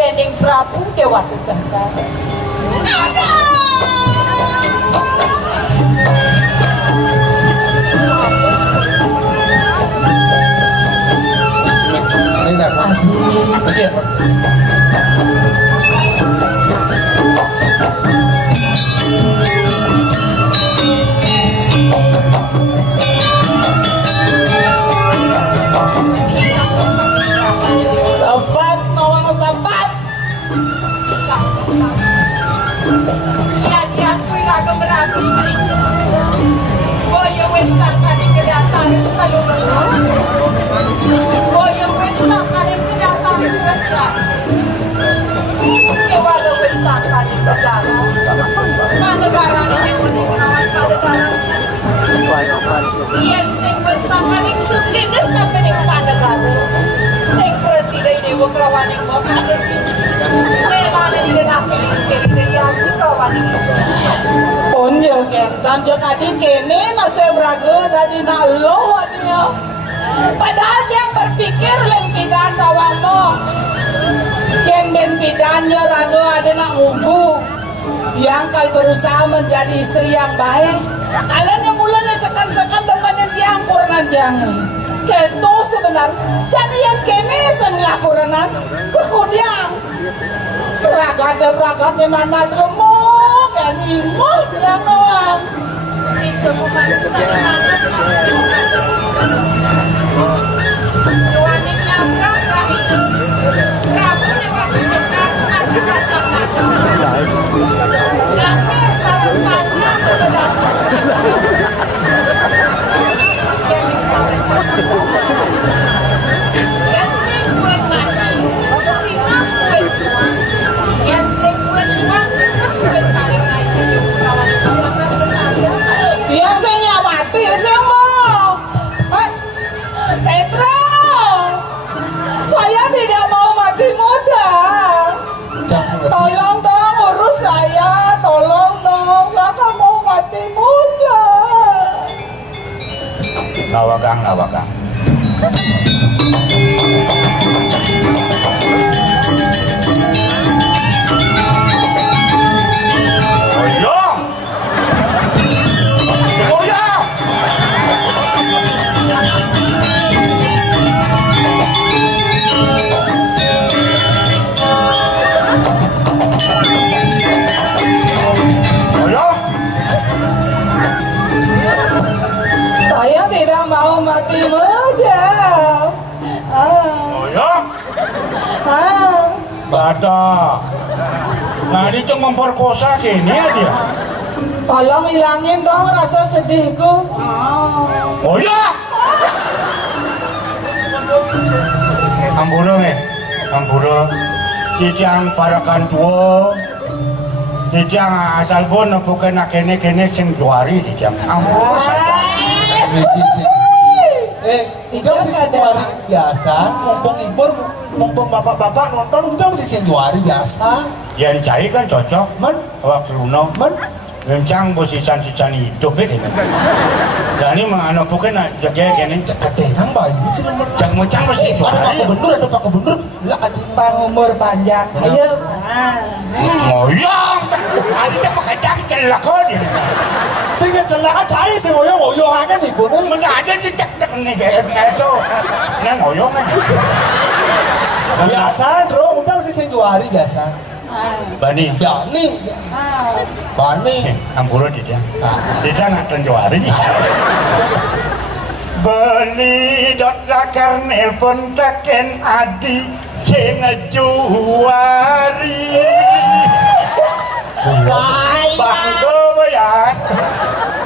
dening Prabu Dewata Cakra. Tempat ngomong tempat. Iya dia kui raga meragu. Boyo wesang kali kedatangan selalu berlalu. Boyo wesang kali kedatangan berlalu. Kewalo wesang kali berlalu. Pada barang ini menawan pada barang. Iya sing wesang kali sulit dan sampai di pada barang. Sing presiden ini bukrawan yang mau kasih. Pun yo kentan yo tadi kene masih braga dari nalo dia. Padahal dia berpikir lain pidan tawamu. Yang den pidannya raga ada nak ugu. Yang kal berusaha menjadi istri yang baik. Kalian yang mulai sekan-sekan dengan yang diangkur nanti. Kento sebenarnya jadi yang kene senglaporanan kemudian beragam nana gemuk dan imut yang doang Itu bukan wanita berapa itu Prabu Dewata Cakra kalau panjang biasanya mati semua. Petra, saya tidak mau mati muda. Tolong dong urus saya, tolong dong, kakak mau mati muda. Ngawakang. Saya tidak mau mati muda. Badak. Nah ini cuma memperkosa kini dia. Tolong hilangin dong rasa sedihku. Oh ya. Ampura. Kijang parakan tua. Kijang asal pun bukan kene sing juari kijang. Ampura saja. Tidak sih juari biasa, mumpung bapak-bapak nonton udah sih juari biasa. Yang cai kan cocok. Men, Waktu luno. Rencang bosisan-sisan hidup ini. Dan ini mengano bukan jaga kene kedenang bayi sih nomor. cang mucang mesti itu. Ada Pak Gubernur. Lah Bang umur panjang. Ayo. Ngoyong. Ada tak pakai celak kau ni. Sehingga celaka cari sih ngoyong akan ibu nih. Mana ada cecak ni kayak itu. Nah ngoyong kan. Biasa, bro, udah sih juari biasa. Bani. Bani. Ampura di dia. Di sana tenjuari. Beli dot lakar nelpon teken adi sing juari. Bangga ya.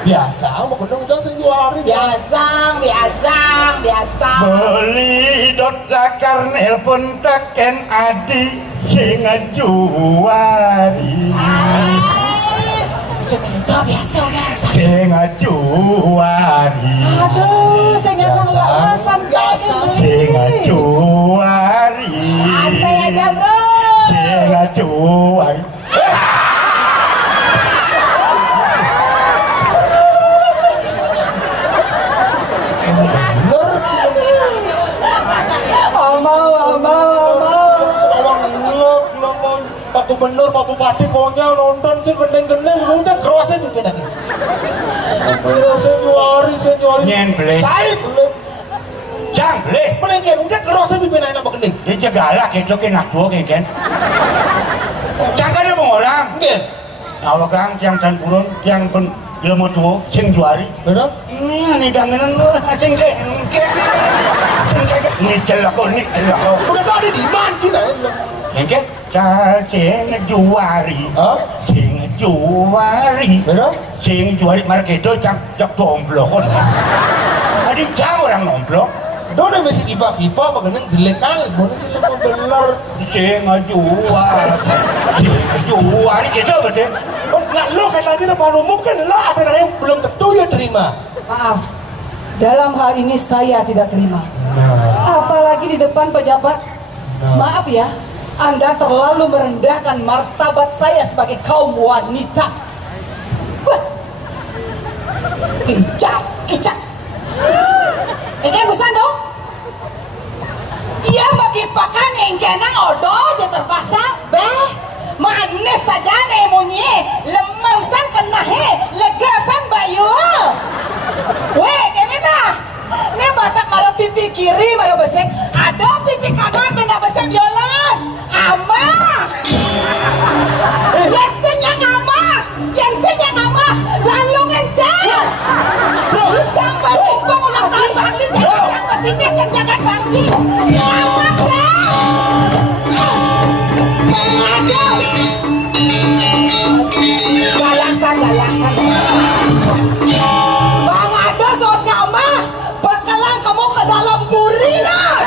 Biasa, mau udah sih juari Biasa. Beli dot lakar nelpon teken adi sing juari. Sebentar biasa. Sing juari. Aduh, saya nggak alasan biasa. Sing juari. Santai aja bro. Sing juari. Pak Gubernur, Pak Bupati, pokoknya nonton sih gendeng-gendeng, nonton kerosnya juga lagi. Senjuari. Nyen beli. Saya belum. Jang beli. Mending mungkin kerosnya dipindahin apa gendeng. Ini galak itu kena dua kan. Jang kan dia orang. Nggih. Awak kang yang dan purun yang pun ilmu tuh sing juari. Benar? Ini dangan lu sing ke. Ini celaka. Udah tadi di mana sih nah? Engke sing juari. Hah? Sing juari. Benar? Sing juari marketo cak domblok kon. Adik jang orang nomblok. Udah mesti kipa-kipa mengenai gelekan, boleh sih lemah belar. Sing juari gitu betul. Oh nggak lo kan aja depan umum kan lo ada yang belum tentu ya terima. Maaf, dalam hal ini saya tidak terima. Apalagi di depan pejabat. Maaf ya, Anda terlalu merendahkan martabat saya sebagai kaum wanita. Wah, kicak. Ini busan dong. Iya bagi pakan yang kenang odo je terpaksa. Beh, manis saja nih munyi. Lemangsan kenahe, legasan bayu. Weh, kene dah. Ini batak marah pipi kiri, marah besek. Ada pipi kanan, benda besek yolas. Amah. Yang senyang amah. Lalu ngencang. Ngencang balik pengulang tahun bangli. Ngencang bertindak yang jangan bangli. Amah Galaksan. Bang Ado soal nama bakalan kamu ke dalam puri nah.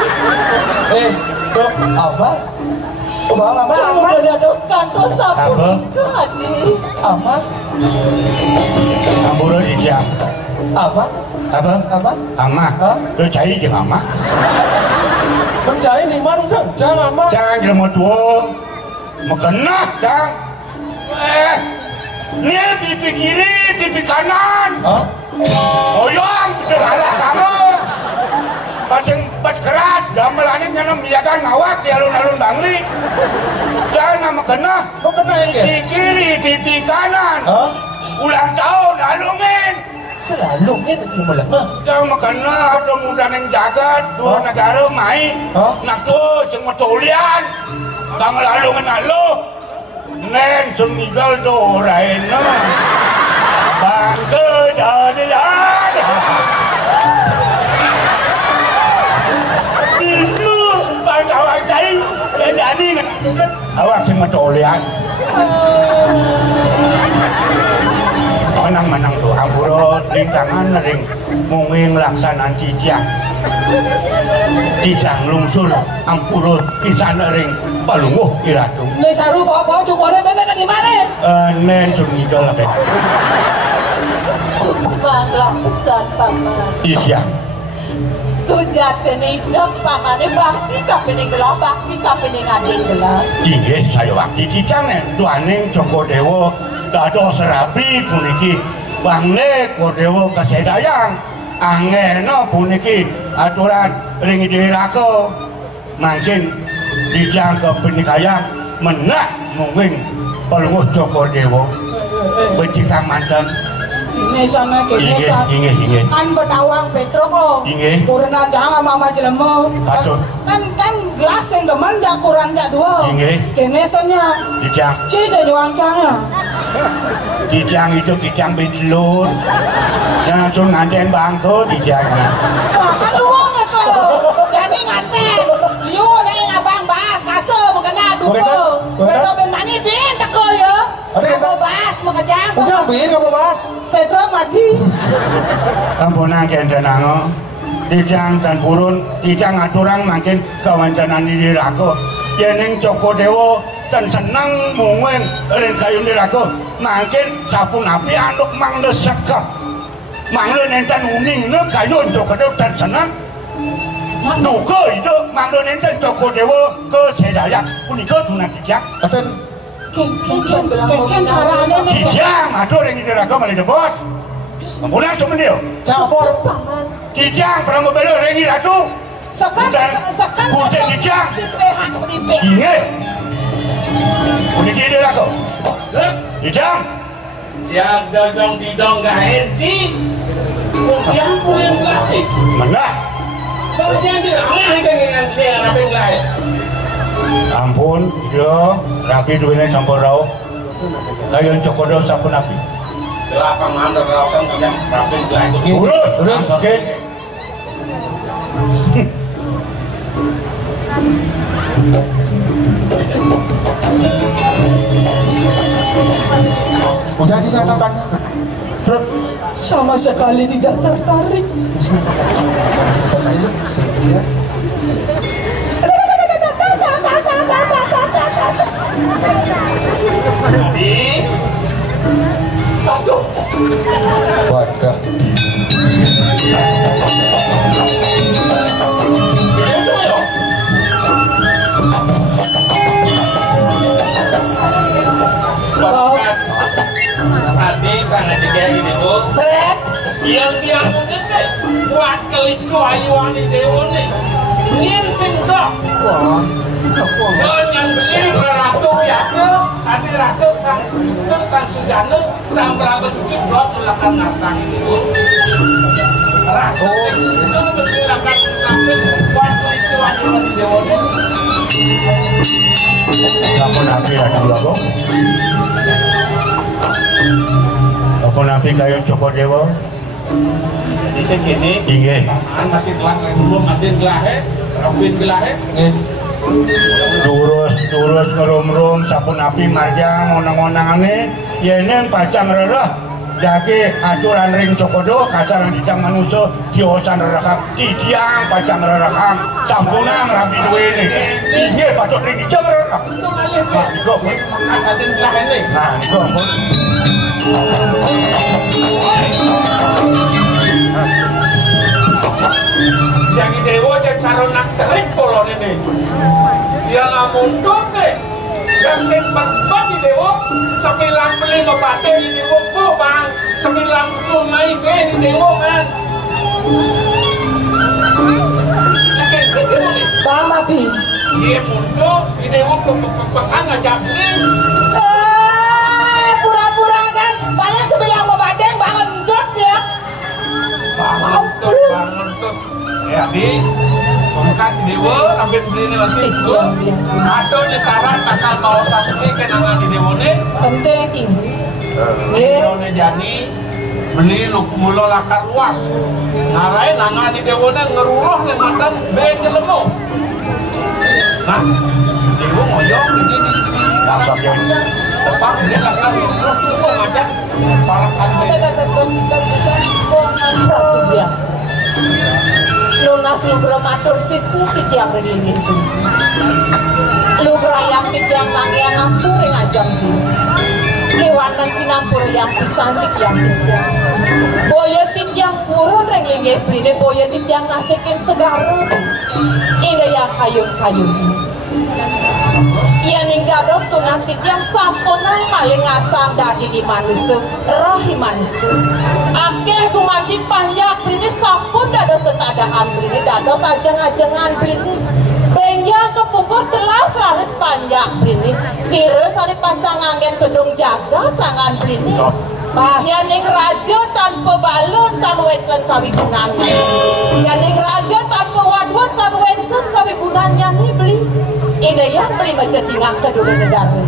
Dok, apa? Bang, Kamu udah didoskan dosa pernikahan nih. apa? Amburo di jam. Apa? Apa? Ama. Lo cai jeung ama. Mencari di mana jangan ama. Jangan ilmu tuh. Makena jang. Ini pipi kiri, pipi kanan. Hah? Oyong, salah kamu. Baceng bat keras, gamelannya nyanam biakan ngawak di alun-alun Bangli. Jangan nama kena. Kok kena yang Pipi kiri, pipi kanan. Hah? Ulang tahun alungin. Selalu ini malah mah. Jangan makana ada muda yang jagat dua negara main. Hah? Nak tuh ceng matolian. Kang alungin lo. Nen semigal do raina. Bangke jadian. Itu bang awak cai. Jadi kan. Awak ceng matolian. Menang tuh ampuro rintangan ring munging laksanaan cijang lungsur ampuro pisan ring palunguh iratu Nih saru bawa cukone bebe kan di mana? nen cungidol ke Bangla pesan paman. isya Sujate nih pamane bakti kapene gelap bakti kapene ngadeng gelap. inggih saya waktu cijang duaning Joko Dewo dado serabi puniki bangne Kodewo Kasedayang angeno puniki aturan ring dirako mangkin dijang ke penikayang menak mungkin pelunguh Joko Dewo becikang mantan Ini sana kene inggih kan betawang Petro kok. Inggih. Kurna dang mama jelema. Patut. Kan gelas yang demen jak kuran jak dua. Inggih. Kene sonya. dijang Ci jadi wancana. dijang itu kijang betelur langsung nganten bangko dijang Wah, kan luang itu. Jadi nganten. Liu nih abang bahas kasih mengena duko. Petro ben mani bin teko ya. Aku bahas mengejang. Jangan bikin kamu bahas. Petro mati. ampunan kentenango dijang dan purun dijang aturang makin kawancanan diri rako yeneng Joko Dewo dan senang mungkin ring kayun dirako makin sapun api anduk mangde sekap mangde nenten uning ne kayun Joko Dewo dan senang duka itu mangde nenten Joko Dewo ke Sedaya punika tunang dijang Ken carane nih. dijang atur ring dirako malih debot ampunan cuma dia Campur. dijang perang belo ring ratu Sekan Hujan dijang. Dipehan dipe. ingat Dijang. Jak dodong didong gahenci. Kudiang pulang lagi. Mana? Kudiang tidak aneh dengan dia rapi lain. Ampun, yo, rapi duitnya campur rauh. Kayak cokodo sapun api. Lapang mandor rasan kalian rapi lain. Urus. Oke. Udah sih sana Pak. Bro, Sama sekali tidak tertarik. Aduh. Wadah. Tadi sangat dikaya gini tuh. Yang dia mungkin deh buat kelis kuayuan di dewan nih. Ngin singkok. Yang beli ratu biasa, tadi rasa sang suster, sang sujana, sang beraga suci blok melakukan natang ini tuh. Rasa sang suster melakukan sampai buat kelis kuayuan di dewan nih. Kamu nabi ada dua kok. Aku nabi kayak Joko Dewa. Jadi segini, Inge. masih gelang belum ada gelahe, rapin gelahe. Durus ngerum-rum sapun api marjang onang-onangane yeneng pacang rerah jake aturan ring cokodo kasaran didang manusia diosan rerakap tidiang pacang rerakam sampunang rapi duwe ini inge patut ring didang rerakap Itu malih nah niko kasaden gelahe nih. nah niko Jadi dewa jadi cara nak cerik kolon ini. Dia nggak mundur deh. Yang simpan di dewa, 95 bate di dewa, bu bang, 90 mai di dewa kan. Bang Nabi. Dia mundur di dewa pekan ngajak nih. Pura-pura kan. Paling 9 badeng bangun dot ya. Bangun tuh. Ya di. Kasih dewa, ambil beli ini masih itu. Atau di saran takal mau sampai kenangan di dewa nih. Penting. Dewa jani beli mula lakar luas. Ngarai nangan di dewa nih ngeruruh nih madan beje lemu. Nah, dewa ngoyong ini di sekarang tepat ini lakar luas semua ngajak para kanben. Lunas lugra matur sisku yang ringin itu. Lugra yang yang mangian ngampur yang ajang itu. Kewanan sinampur yang pisan sik yang itu. Boyetik yang purun ringin beli boyetik yang nasikin segara. Ini yang kayun-kayun. Ia ninggados tunastik yang sampuna paling asam daging manusia, rohi manusia. Akeh kumandi panjang brini sampun dados tetadaan brini dados ajang-ajangan brini. Benjang kepungkur telas laris panjang brini. Sirus hari pancang angin gedung jaga tangan brini. Ia ning raja tanpa balon tan wetlen kawigunannya. Ia ning raja tanpa wadwan tan wetlen kawigunannya nih beli. Ini yang beli menjadikan kedua negara.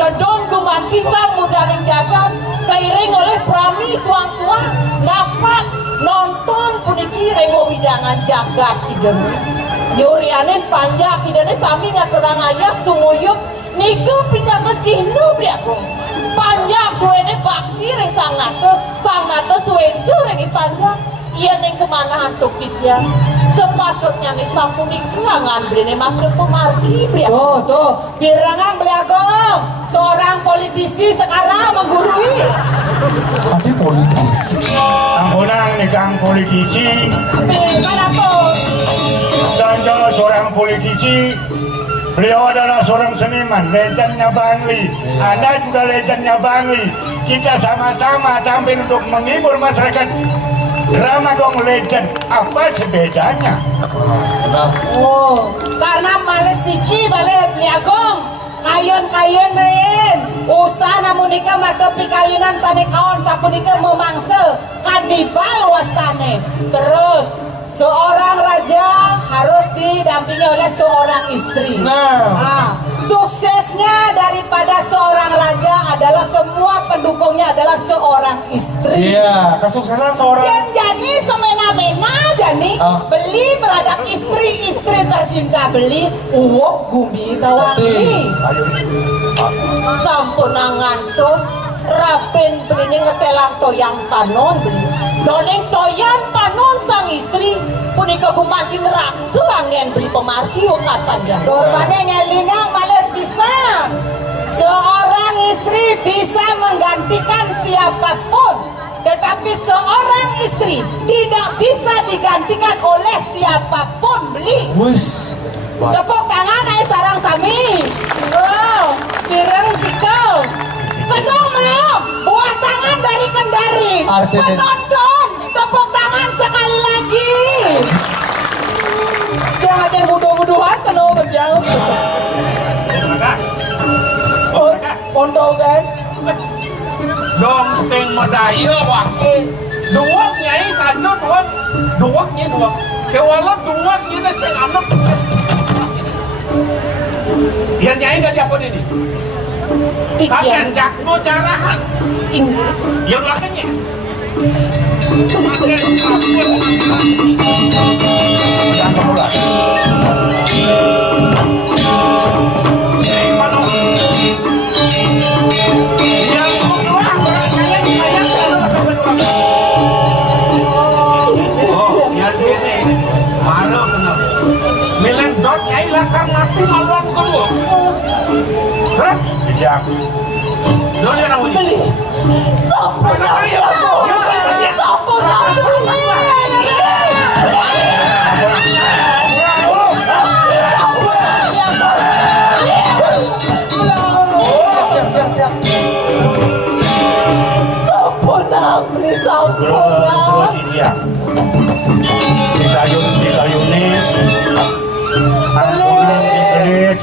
Dodong guman pisang mudaling jagat, kairing oleh prami suang-suang, napak nonton puniki rengo widangan jagat idem. Nyurianin panjang idene sami ngaturang ayah sumuyup, niku pindah ke Cihnu biaku. Panjang duene bakti reng sang nato suweju rengi panjang. Ia neng kemana hantuk dia sepatutnya nih sampuni kelangan beli makhluk pemargi beli. Tuh, pirangan beliagong. Seorang politisi sekarang menggurui. Tapi politisi. ampunang nikang politisi Pilihkan apa? Sanjo seorang politisi. Beliau adalah seorang seniman, legendnya Bangli. Anda juga legendnya Bangli. Kita sama-sama tampil untuk menghibur masyarakat. Drama Gong Legend, apa sebedanya? Oh, karena males siki balik beliagong. Kayun-kayun rin. Usaha namunika maka pikayunan sane kaon sapunika memangsa kanibal wastane. Terus seorang raja harus didampingi oleh seorang istri. Suksesnya daripada seorang raja adalah semua pendukungnya adalah seorang istri. Iya, kesuksesan seorang. Yang jani semena-mena jani beli terhadap istri tercinta beli uwok gumi tawangi. Sampun ngantos Raben beli ngetelang toyang panon beli. Doneng toyan panon sang istri punika kumakin raku angin beli pemargi okasan ya. Korbannya ngelingang malah bisa. Seorang istri bisa menggantikan siapapun, tetapi seorang istri tidak bisa digantikan oleh siapapun beli. Wis. Tepuk tangan ayo sarang sami. Wow, pirang pikau. Kedong mau buah tangan dari Kendari. Penonton tepuk tangan sekali lagi. Jangan aja buduh-buduhan kena berjauh. Pondok kan? Dong sing medaya wake duak nyai saja duak nyai duak kewala duak nyai sing anak yang nyai gak diapun ini kakek jakno carahan yang lakinya karena aku maluan kedua. Bijak. Donya namanya. Beli. Sampun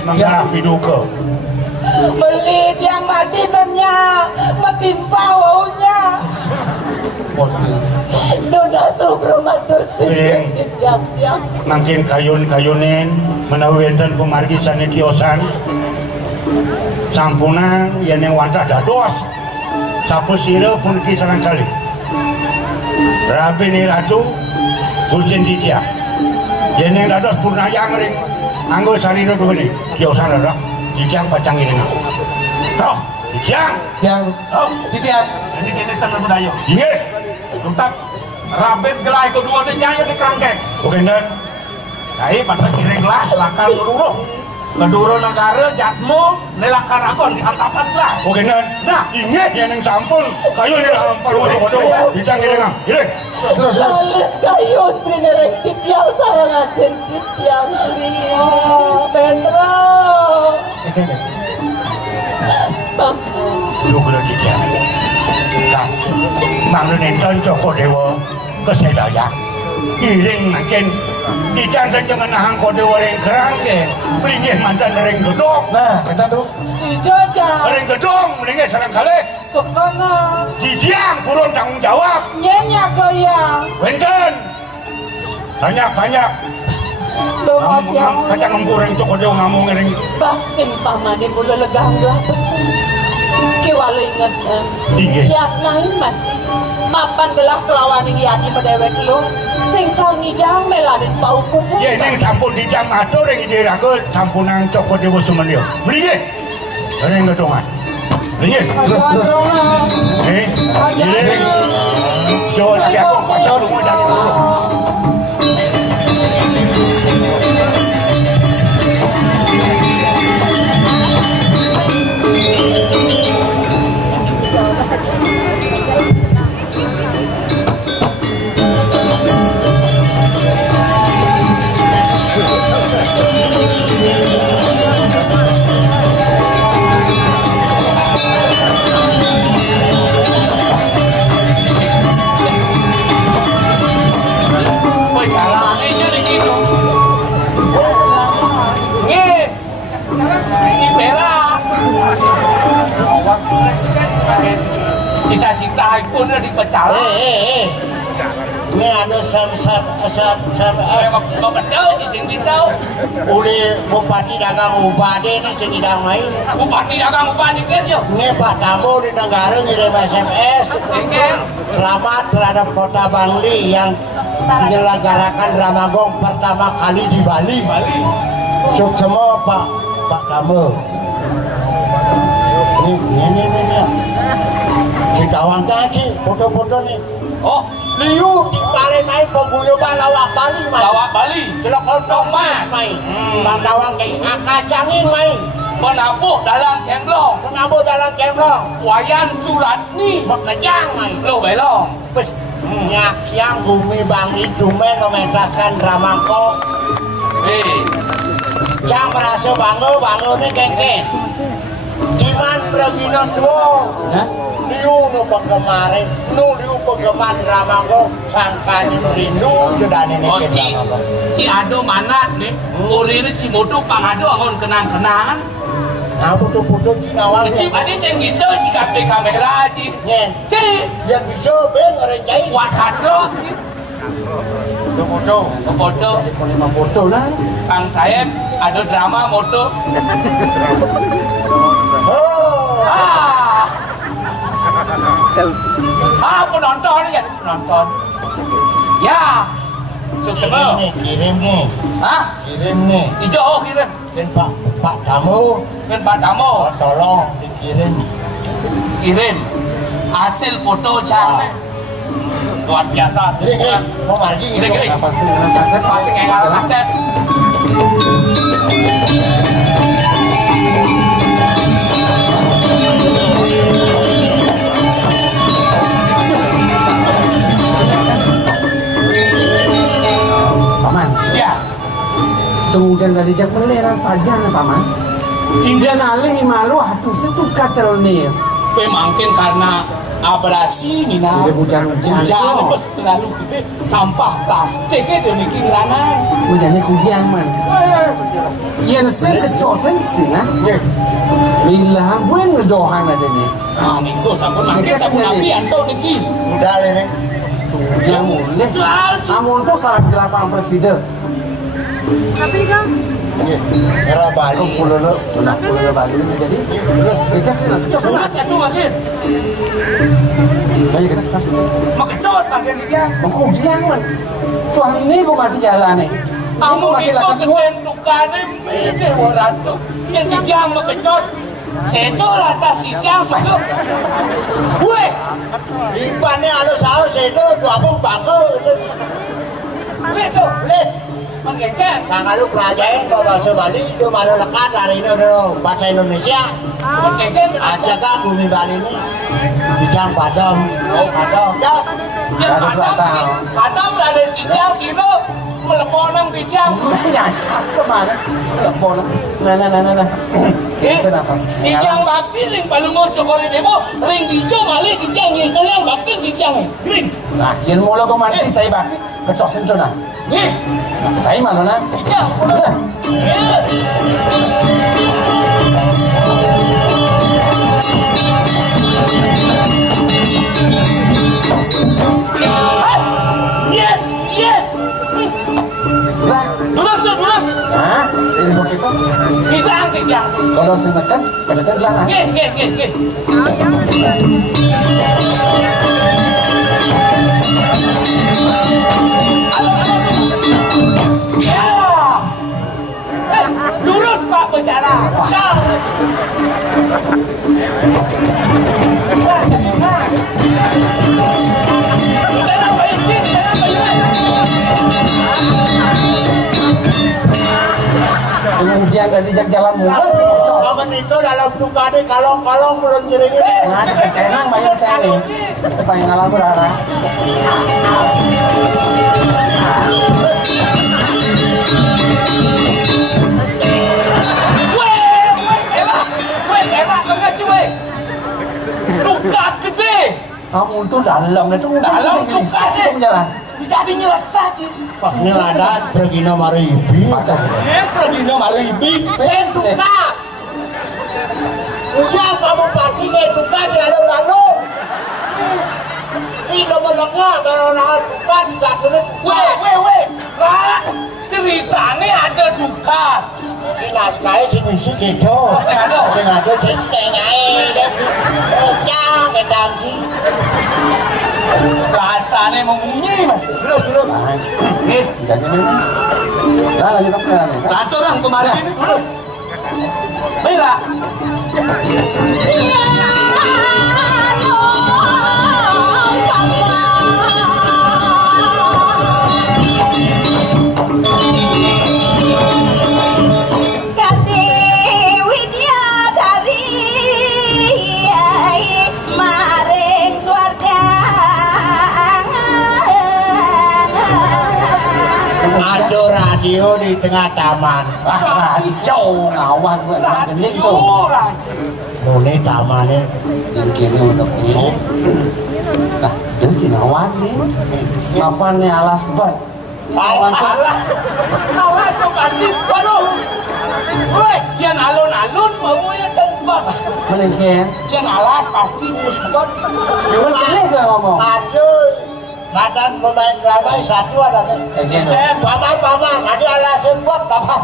Mangga piduka. Belit yang mati tenya metimpa waunya. Nona Subroman Dursi. Mangkin kayun-kayunin menawi enten pemargi sane kiosan. Sampuna yen yang wantah dados. Sapu sira pun kisaran kali. Rabi ni ratu Gusin Ditia. Yen yang dados purnayang ring. Anggo sarino begini, kiosan ada, dijang pacang ini. Toh, dijang, Yang Titian. ini kini sama budaya. ingat. Tuntak, Raben gelai kedua ni jaya di kerangkeng. Oke dan, Kai pada kiri gelah, lakar luruh. Kedua negara jatmu, nelakar agon santapan gelah. oke dan. Nah, Ingat yang sampul, kayu ni hampar waduh, dijang ini ngam, ini. Lalis kayun binereng titiang sarangan dan titiang beli. Petro. Lu kena dijang. Kang, mang lu nonton Joko Dewa kesedaya. Iring makin dijang jangan nahang Kodewa ring kerangkeng. Beringih mantan ring gedong. Nah, kita tuh. Dijajah. Ring gedong, beringih sarang kali. Sekana. Dijang burung tanggung jawab. Nyenya goyang. Wenten banyak-banyak Lomot yang kacang ngempureng Joko Dewa ngomong ring. Bahkan pamane mula legang belah pesan. Kiwala ingat Ingat. Yak nain masih mapan gelah kelawan yang yati medewek lo. Singkang ngidang meladen pau kubu. Ya ini sampun dijang atur ring ide raga sampunan Joko Dewa semenyo. Beringih ring gedongan. Beringih. Iring. Jo lagi aku patah rumah jangan dulu. Cita-cita pun di pecalang. Ini ada Betul sih sing bisa. oleh Bupati Dagang Ubade ini sedang main. Bupati dagang upah dikit yo. Ini Pak Tamu di negara ngirim SMS. Selamat terhadap Kota Bangli yang menyelenggarakan Ramagong pertama kali di Bali. Sukses semua Pak Tamu. Ini. Cintawang kaji foto-foto nih. Oh, Liu di Bali main paguyuban lawak Bali main. lawak Bali. Celok kontong mas main. Bang Dawang kayak akacangin main. Penabuh dalam cemplong. Pengabu dalam kemlong. Wayan Suratni. Bekejang main. Lo belong. Bes. Nyak siang bumi Bangli Dumen mementaskan Ramangko. Yang merasa bangga ini kengken. Cuman Pragino Duo. Liu nu penggemar Ramangko sangkanya rindu dan ini Oh, Ci Ado manat nih. Urine Cimoto Pang Ado ahon kenang-kenangan. Nah foto-foto Cinawang. Ci pasti sing bisa ci kabeh kamera ci. Nyen. Ci Yang bisa ben orang jahit. wakadro. Foto-foto. Foto. Foto lah. Kang Saeb ada drama moto. Oh. Penonton ya, penonton. Ya. Sukses. Kirim nih. Hah? Kirim nih. Ijo kirim. Dan Pak Tamu. Kan Pak Damo Oh, tolong dikirim. kirim hasil foto cantik. Luar biasa. Kirim. Mau margi gitu. Kirim. Pasti Pasti kayak kaset. Paman. Ya. Kemudian dari jak meleran saja nih Paman. Indah nalih malu hatu setu kacau nih. Mungkin karena abrasi mina Udah hujan-hujan. hujan pas terlalu gede sampah plastik itu mikir lanan. Hujannya kudian man. Yang saya kecosen sih nah. Bila gue ngedohan ada nih. Nah niko sampun mangke sampun api anto niki. Udah ini. Yang mulai. Amun tuh sarap gerapan presiden. Era Bali. Pulau Bali jadi. Dikasih lah kecosen. Terus aku makin Banyak kita kecosen. makecos makin dia. Kemudian man. Tuhan ini gue mati jalan nih. Amun itu geden tukane mede waratu. Yang kijang makecos seto rata siang sedo. Weh. Ibannya halus halus itu tuh abang bagus itu. Itu Leh. mengengken. Sangka lu pelajarin kalau bahasa Bali itu malah lekat hari ini udah bahasa Indonesia. Mengengken Ada kan bumi Bali ini bidang Padang. oh padang. Jas. Yang padang dari siang sino meleponang kijang. Ya kemana? Bola. Nah. Kita nafas. Kijang bakti ring palungo cokori demo ring hijau malih kijang yang kalian bakti kijang green. Nah, yang mula gue mati cai bakti kecosen tuh nah. Nih Cai mana nah? kijang. Udah. Yes. Udah. Lurus. Nah, ilmu kita. Kijang. Kalau senekan, pada terbelah. Gih. Ya. Lurus Pak bicara. Kemudian dari jalan mulut semua. Kamu itu dalam tukade kalong-kalong belum jeringin. Nah, kecenang banyak cari. Pengen ngalah berarah. Enak banget cuy. Lukat gede. Kamu tuh dalam itu Dalam lukat deh. jalan. Jadi nyelesai sih. Wah, ini ada pergi nomor ibi. Pergi nomor ibi. Ben tukar. lenga baru nahan bukan di satu ini. Weh, lah ceritanya ada duka. Ini naskahnya si misi gitu. Sing ada? Sing ada setengahnya. Ucang kedangki. Rasanya mengunyi mas. Belum. Nih, Jadi ini. Nah, lagi apa ya? satu orang kemarin ini terus. Mira, Ada radio di tengah taman. Jauh ngawat gue. Ini itu. Ini tamannya. Kiri untuk ini. Nah, dia di ngawat nih. Ngapain nih alas ban? awas tuh pasti. Waduh, weh, yang alun-alun maunya tembak. Melengket. Yang alas pasti bukan. Ini gak ngomong. Aduh, badan pemain drama satu ada kan? Paman, ada alasan buat apa?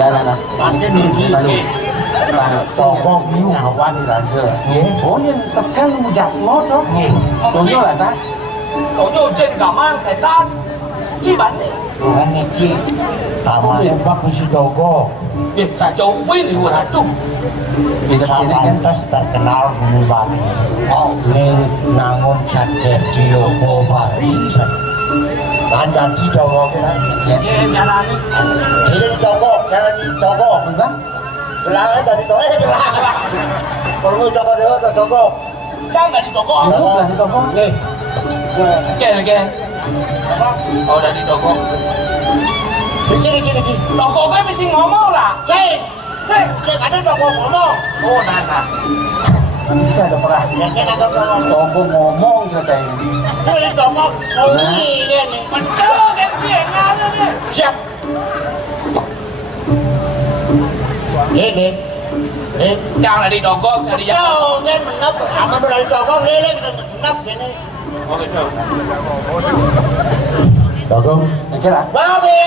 Dah. Makin tinggi. Sokong ni ngawat di raja. Oh, yang sekarang mujak motor. Tunjuk lah tas. Tunjuk trên kamar setan. Ciban nih. Tuhan niki, tamannya bak misi dogo. Kita cobain di ratu. Samantas terkenal bumi batu. Ning nangun cadet dio bobari. Kan janji dogo kan? Jalan Ini jangan di dogo. Enggak? Gelangan dari dogo, gelang. Kalau dogo dogo. jangan di toko. Bukan di toko. Nih, Gel. Oh, udah di toko. Diki. Toko gue mesti ngomong lah. Cek ada dogo ngomong. Oh, nana. Saya ada perah. Cek ada dogo. Toko ngomong cerita ini. Ini dogo ngomong ini. Betul, kecil ngalu nih. Siap. Ini. Jangan di toko, saya di jalan. Kau kan mengap, aman berani dogo ngeleng mengap gini. Oh, betul. Dogo. Kira. Babe.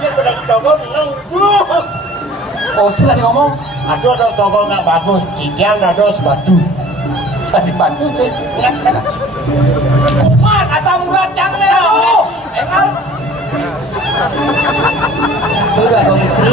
Dia berani dogo nunggu. Oh, sila ngomong. Aduh ada dogo nggak bagus, cikian ada batu. Tadi bantu cek. Man, asam urat jangan ya. Enggak. Udah dong istri.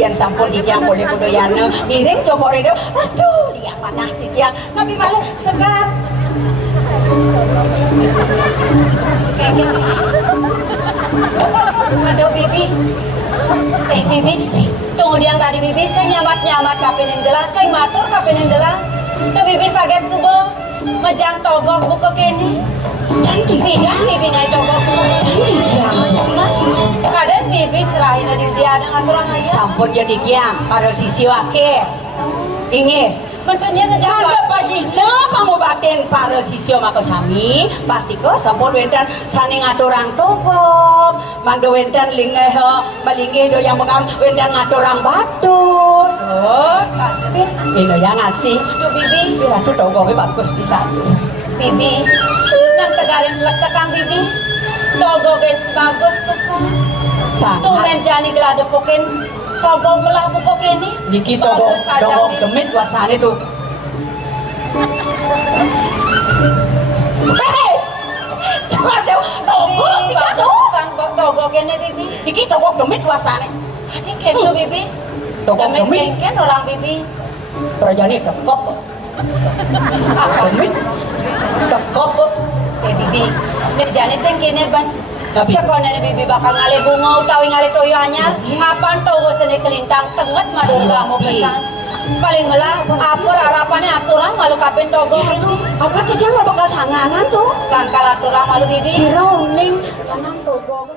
Yang sampun dikiang boleh kudoyana miring coba redo aduh dia panah dikiang tapi malah segar aduh Bibi Bibi tunggu dia tadi Bibi saya nyamat kapinin gelas saya matur kapinin gelas tuh Bibi saget subuh mejang togok buka kene dan Bibi ngai togok kadang Bibi serahin dia ada ngaturang aja sampun jadi kiang pada sisi wake ingin bentuknya ngejang ada pasti kamu batin para sisio mako sami pasti ko sampun wenten sani ngaturang toko mangdo wenten lingeh balingeh do yang mengam wenten ngaturang batu ini yang ngasih tuh Bibi ya tuh toko bagus bisa Bibi yang tegarin lekekang Bibi togo guys bagus pesan tuh menjani gelade pokin togo belah pupuk ini niki toko demit wasane tuh hei coba deh toko tika tuh togo kene Bibi niki toko demit wasane adik kene Bibi toko demit demit kene orang Bibi perjani dekop demit dekop Bibi kerjane sing kene ban Tapi- sekolahnya Bibi bakal ngale bunga utawi ngale toyo anyar kapan togo sene kelintang tenget madur kamu pesan paling melah apa harapannya aturan malu kapin togo gitu apa tuh jangan bakal sanganan tuh sangkal aturan malu Bibi si Roning kanang togo